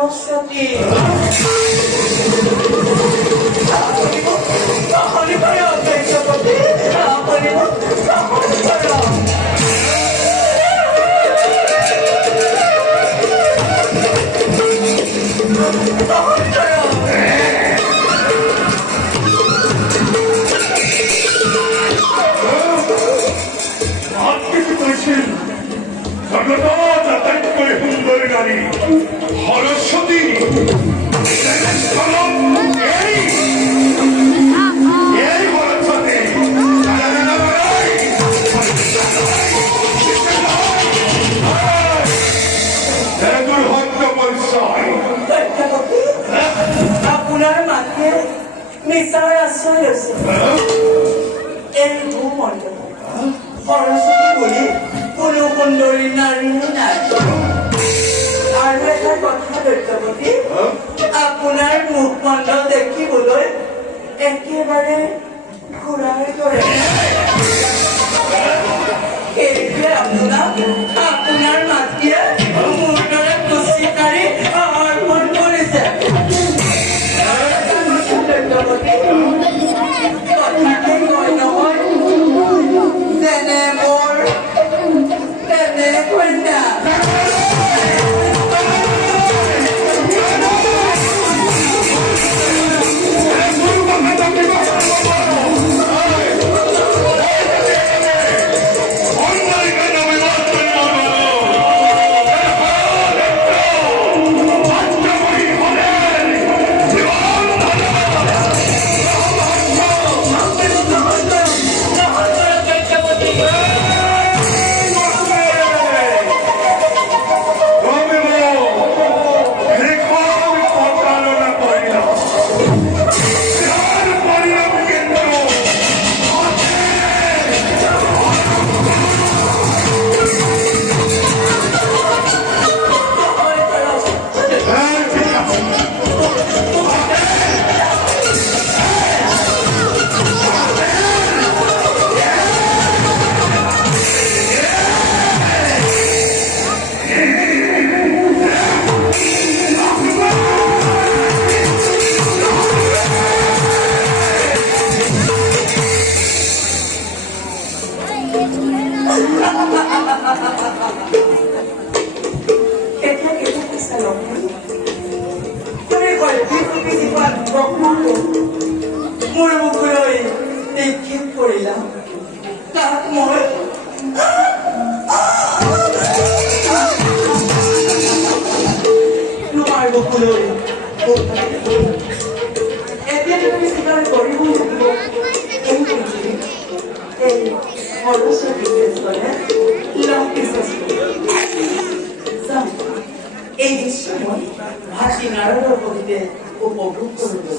সরস্বতী আপনি করে অপেক্ষাপতি আপনি করো সরস্বতী আপনার মাকে মিশার আশ্রয় আছে এই ভূমণ্ডল সরস্বতী বলে কোনো সুন্দরী নারী নাই আৰু এটা কথা দৈত্যপতি আপোনাৰ মুখমণ্ডল দেখিবলৈ একেবাৰে ঘোঁৰাৰ দৰে সেইটোৱে আপোনাৰ মাতৃয়ে মোৰ দৰে কুচি কাঢ়ি অৰ্পণ কৰিছে দৈত্যপতি কথাতে কয় নহয় যেনে মোৰ তেনে কন্যা মোৰ মুখলৈ নিক্ষেপ কৰিলা তাক মই তোমাৰ মুখলৈ এতিয়া তুমি স্বীকাৰ কৰিব লাগিব এই সৰস্বতী কৃষ্ণে এই দৃশ্য মই ভাষী নাৰদৰ সৈতে উপভোগ কৰিলোঁ